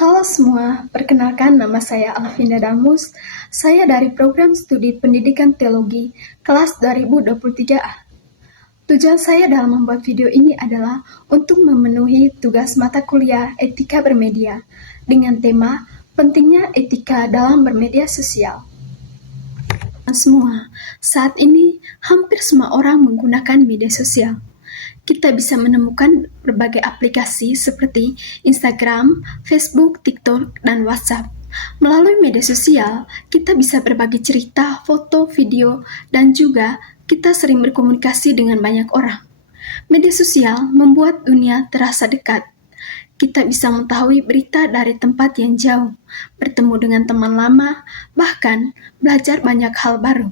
Halo semua, perkenalkan nama saya Alvinda Damus. Saya dari program studi Pendidikan Teologi kelas 2023A. Tujuan saya dalam membuat video ini adalah untuk memenuhi tugas mata kuliah Etika Bermedia dengan tema pentingnya etika dalam bermedia sosial. Semua, saat ini hampir semua orang menggunakan media sosial. Kita bisa menemukan berbagai aplikasi seperti Instagram, Facebook, TikTok, dan WhatsApp. Melalui media sosial, kita bisa berbagi cerita, foto, video, dan juga kita sering berkomunikasi dengan banyak orang. Media sosial membuat dunia terasa dekat. Kita bisa mengetahui berita dari tempat yang jauh, bertemu dengan teman lama, bahkan belajar banyak hal baru.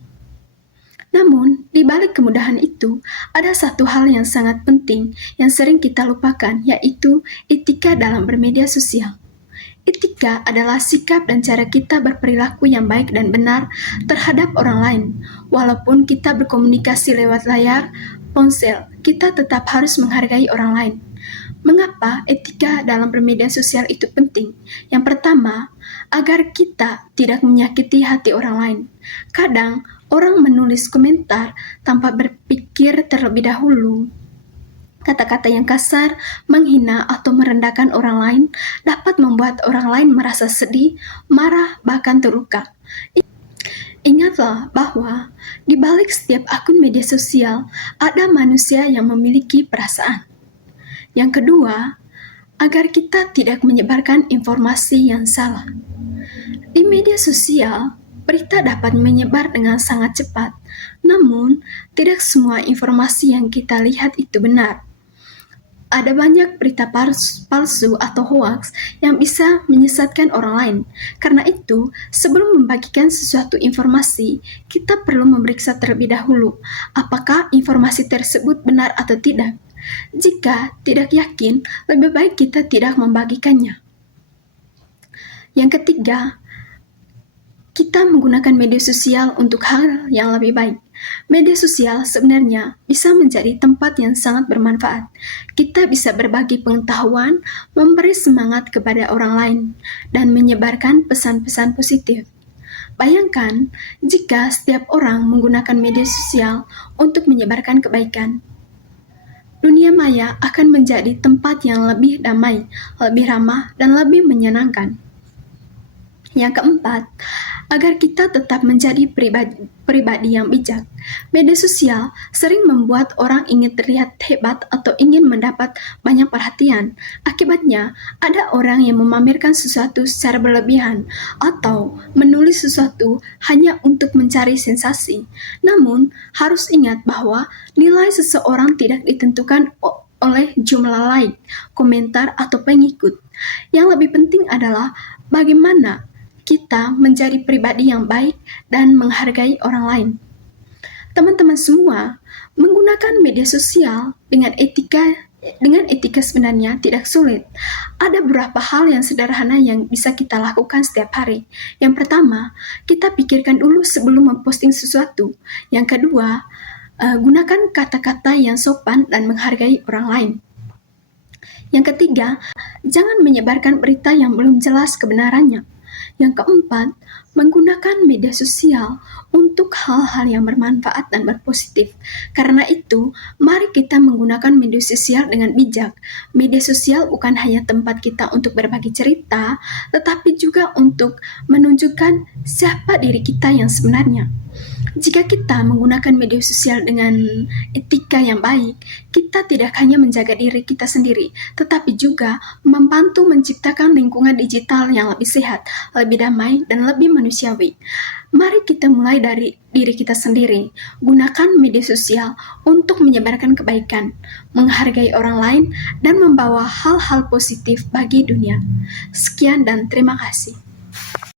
Namun, di balik kemudahan itu, ada satu hal yang sangat penting yang sering kita lupakan, yaitu etika dalam bermedia sosial. Etika adalah sikap dan cara kita berperilaku yang baik dan benar terhadap orang lain. Walaupun kita berkomunikasi lewat layar, ponsel, kita tetap harus menghargai orang lain. Mengapa etika dalam bermedia sosial itu penting? Yang pertama, agar kita tidak menyakiti hati orang lain. Kadang, orang menulis komentar tanpa berpikir terlebih dahulu. Kata-kata yang kasar, menghina, atau merendahkan orang lain dapat membuat orang lain merasa sedih, marah, bahkan terluka. Ingatlah bahwa di balik setiap akun media sosial ada manusia yang memiliki perasaan. Yang kedua, agar kita tidak menyebarkan informasi yang salah. Di media sosial, berita dapat menyebar dengan sangat cepat, namun tidak semua informasi yang kita lihat itu benar. Ada banyak berita palsu atau hoaks yang bisa menyesatkan orang lain. Karena itu, sebelum membagikan sesuatu informasi, kita perlu memeriksa terlebih dahulu apakah informasi tersebut benar atau tidak. Jika tidak yakin, lebih baik kita tidak membagikannya. Yang ketiga, kita menggunakan media sosial untuk hal yang lebih baik. Media sosial sebenarnya bisa menjadi tempat yang sangat bermanfaat. Kita bisa berbagi pengetahuan, memberi semangat kepada orang lain, dan menyebarkan pesan-pesan positif. Bayangkan jika setiap orang menggunakan media sosial untuk menyebarkan kebaikan. Dunia maya akan menjadi tempat yang lebih damai, lebih ramah, dan lebih menyenangkan. Yang keempat, agar kita tetap menjadi pribadi yang bijak. Media sosial sering membuat orang ingin terlihat hebat atau ingin mendapat banyak perhatian. Akibatnya, ada orang yang memamerkan sesuatu secara berlebihan atau menulis sesuatu hanya untuk mencari sensasi. Namun, harus ingat bahwa nilai seseorang tidak ditentukan oleh jumlah like, komentar, atau pengikut. Yang lebih penting adalah bagaimana kita menjadi pribadi yang baik dan menghargai orang lain. Teman-teman semua, menggunakan media sosial dengan etika sebenarnya tidak sulit. Ada beberapa hal yang sederhana yang bisa kita lakukan setiap hari. Yang pertama, kita pikirkan dulu sebelum memposting sesuatu. Yang kedua, gunakan kata-kata yang sopan dan menghargai orang lain. Yang ketiga, jangan menyebarkan berita yang belum jelas kebenarannya. Yang keempat, menggunakan media sosial untuk hal-hal yang bermanfaat dan berpositif. Karena itu, mari kita menggunakan media sosial dengan bijak. Media sosial bukan hanya tempat kita untuk berbagi cerita, tetapi juga untuk menunjukkan siapa diri kita yang sebenarnya. Jika kita menggunakan media sosial dengan etika yang baik, kita tidak hanya menjaga diri kita sendiri, tetapi juga membantu menciptakan lingkungan digital yang lebih sehat, lebih damai, dan lebih manusiawi. Mari kita mulai dari diri kita sendiri. Gunakan media sosial untuk menyebarkan kebaikan, menghargai orang lain, dan membawa hal-hal positif bagi dunia. Sekian dan terima kasih.